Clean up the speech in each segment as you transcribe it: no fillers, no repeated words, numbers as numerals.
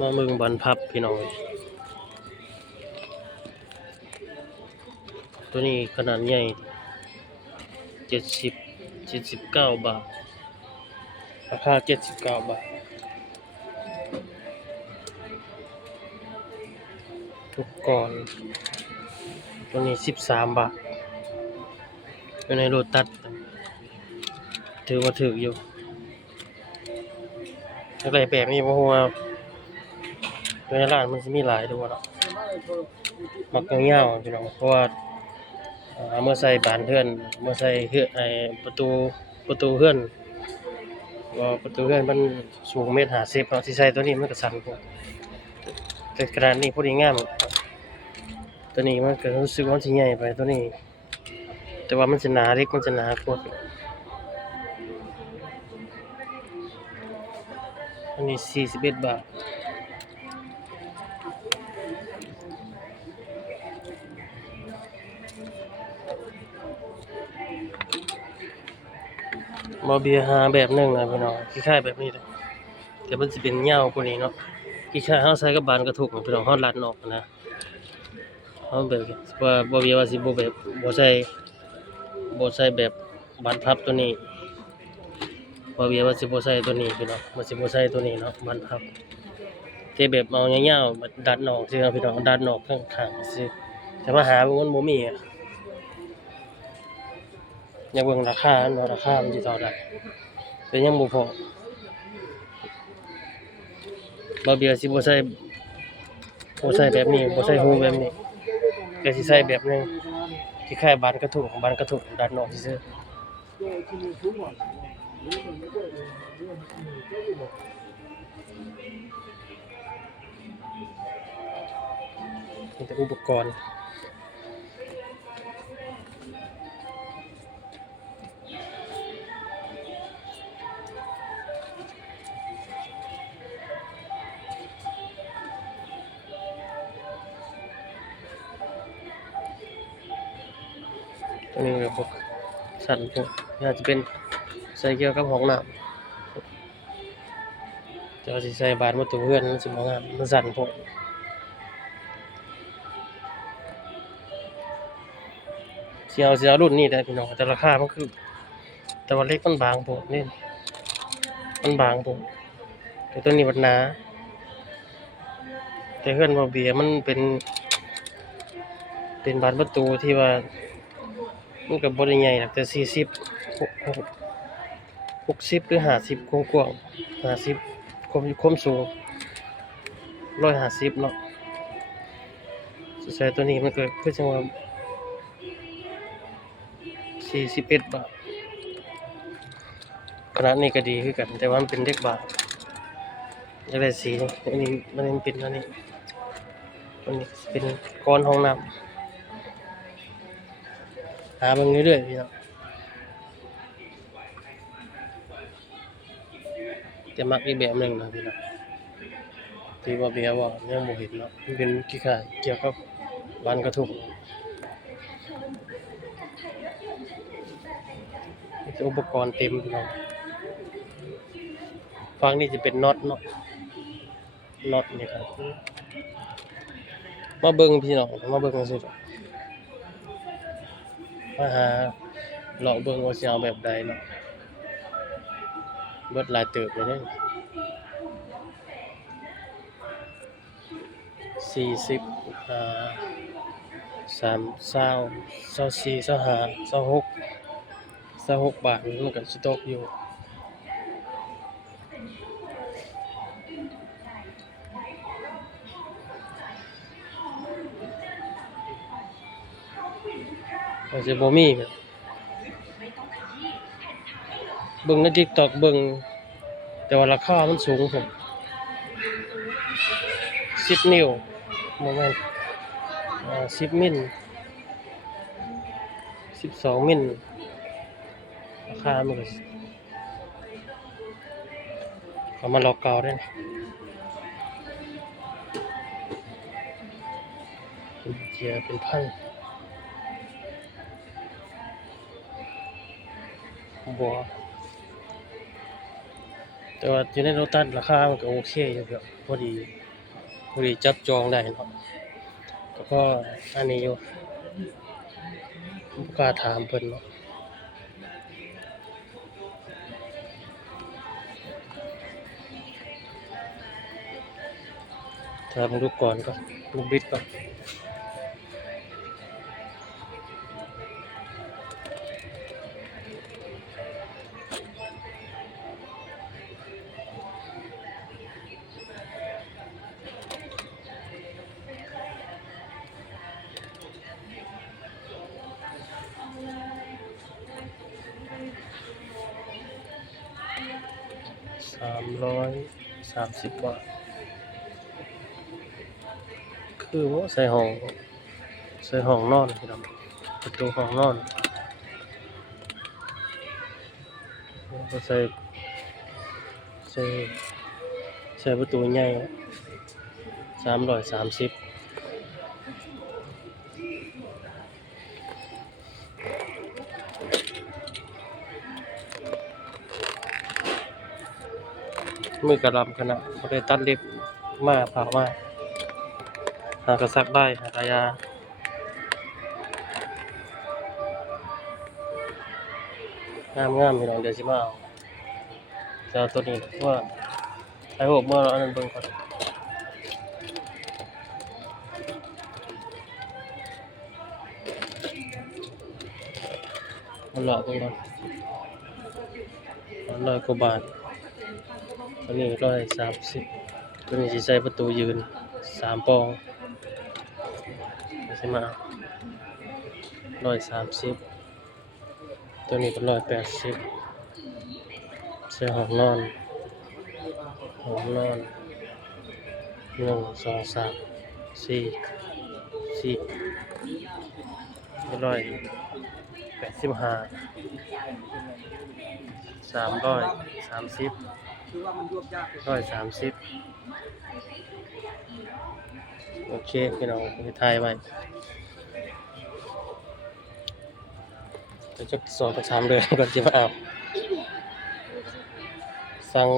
มาเมืองบรรพับพี่น้องตัวนี้ขนาดใหญ่79 บาทราคา79 บาททุกก่อนตัวนี้13 บาทอยู่ในโลตัสถือว่าถูกอยู่อะไรแบบนี้เพราะว่าในร้านมันจะมีหลายตัวเนาะมักเงาๆพี่น้องเพราะว่าเมื่อใส่บานเฮือนเมื่อใส่เฮือนประตูเฮือนว่าประตูเฮือนมันสูง1.50 เนาะสิใส่ตัวนี้มันก็สั่นพวกแต่ขนาดนี้พอดีงามตัวนี้มันก็รู้สึกว่ามันสิใหญ่ไปตัวนี้แต่ว่ามันจะหนาเล็กมันจะหนากว่าอันนี้41 บาทบ่เบียร์หาแบบนึงนะพี่น้องคล้ายๆแบบนี้เลยแต่มันสิเป็นยาวกว่านี้เนาะคล้ายๆเฮาใส่กับบานกระทุกพี่น้องเฮารัดออกนะเฮาแบบว่าบ่เบียร์ว่าสิบ่แบบบ่ใส่แบบบานพับตัวนี้บ่เบียร์ว่าสิบ่ใส่ตัวนี้พี่น้องว่าสิบ่ใส่ตัวนี้เนาะบานพับแต่แบบเอายาวๆมาดัดออกซื่อพี่น้องดัดออกข้างๆซื่อแต่มาหามันบ่มีอะอยากเบิ่งราคาเนาะราคามันสิเท่าใดแต่ยังบ่พอบ่เบียร์สิบ่ใส่แบบนี้บ่ใส่หูแบบนี้ก็สิใส่แบบนึงคล้ายๆบานกระทุกดัดออกซื่อมีแต่อุปกรณ์ตัวนี้ก็พวกสั่นพวกอาจจะเป็นใส่เกี่ยวกับห้องน้ำจะสิใส่บานประตูเรือนมันสิบ่งามมันสั่นพวกสิเอารุ่นนี้ได้พี่น้องแต่ราคามันคือแต่ว่าเล็กมันบางโพดนี่มันบางโพดแต่ตัวนี้มันหนาแต่เรือนบ่เบียร์มันเป็นบานประตูที่ว่ามันก็บ่ได้ใหญ่หรอกแต่40 60หรือ50กว้างๆ50ความสูง150เนาะใส่ตัวนี้มันก็คือจังว่า41 บาทขนาดนี้ก็ดีคือกันแต่ว่ามันเป็นเด็กบาทอยากได้สีอันนี้มันเป็นอันนี้เป็นก้อนห้องน้ำหาเบิ่งเรื่อยๆพี่น้องแต่มักอีกแบบนึงนะพี่น้องที่ว่าเบียร์ว่ายังบ่เห็นเนาะมันเป็นคล้ายๆเกี่ยวกับบานกระทุกมีอุปกรณ์เต็มพี่น้องฝั่งนี้จะเป็นน็อตเนาะน็อตนี่ครับมาเบิ่งพี่น้องมาเบิ่งซื่อมาหาเลาะเบิ่งว่าสิเอาแบบใดเนาะเบิดหลายเติบเลยเด้40 30 20 24 25 26 บาทมันก็สิตกอยู่อาจจะบ่มีแบบเบิ่งใน TikTok เบิ่งแต่ว่าราคามันสูงผม10 นิ้วบ่แม่น10 มิล12 มิลราคามันก็เอามาลอกเก่าได้เจียเป็นพันบัวแต่ว่าอยู่ในโลตัสราคามันก็โอเคอยู่ครับพอดี พอดีจับจองได้เนาะก็พออันนี้อยู่บ่กล้าถามเพิ่นเนาะถามดูก่อนก่อนลูกบิดก่อน330 บาทคือว่าใส่ห้องนอนพี่น้องประตูห้องนอนก็ใส่ใส่ประตูใหญ่330มือกระลำขนาดบ่ได้ตัดเล็บมาพามาหากระซักได้หากระยางามๆพี่น้องเดี๋ยวสิมาเอาจะเอาตัวนี้เพราะว่าไอ้พวกเมื่อเราอันนั้นเบิ่งก่อนมันหลอกเบิ่งก่อน100 กว่าบาทตัวนี้130ตัวนี้สิใส่ประตูยืน3 ปองเดี๋ยวสิมาเอา130ตัวนี้เป็น180ใส่ห้องนอน1 2 3 4 185 330 130โอเคพี่น้องไปถ่ายไว้เดี๋ยวจะ2 กับ 3 เดือนก่อนสิมาเอาสั่ง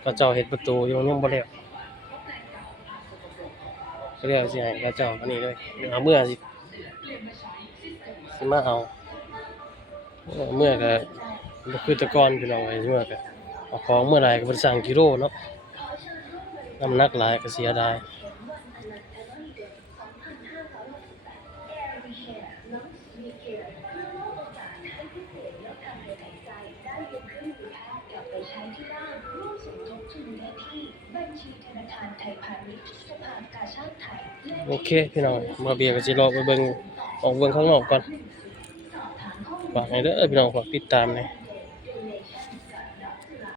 เขาเจ้าเฮ็ดประตูอยู่ยังบ่แล้วก็เลยสิให้เขาเจ้าอันนี้เลยเดี๋ยวเอาเมื่อสิมาเอาเมื่อก็บ่คือแต่ก่อนพี่น้องเอ้ยเมื่อก็เอาของเมื่อใดก็บ่ได้สั่งกิโลเนาะน้ำหนักหลายก็เสียดายโอเคพี่น้องมาเบียร์ก็สิรอไปเบิ่งออกเบิ่งข้างนอกก่อนฝากให้เด้อพี่น้องฝากติดตามแหน่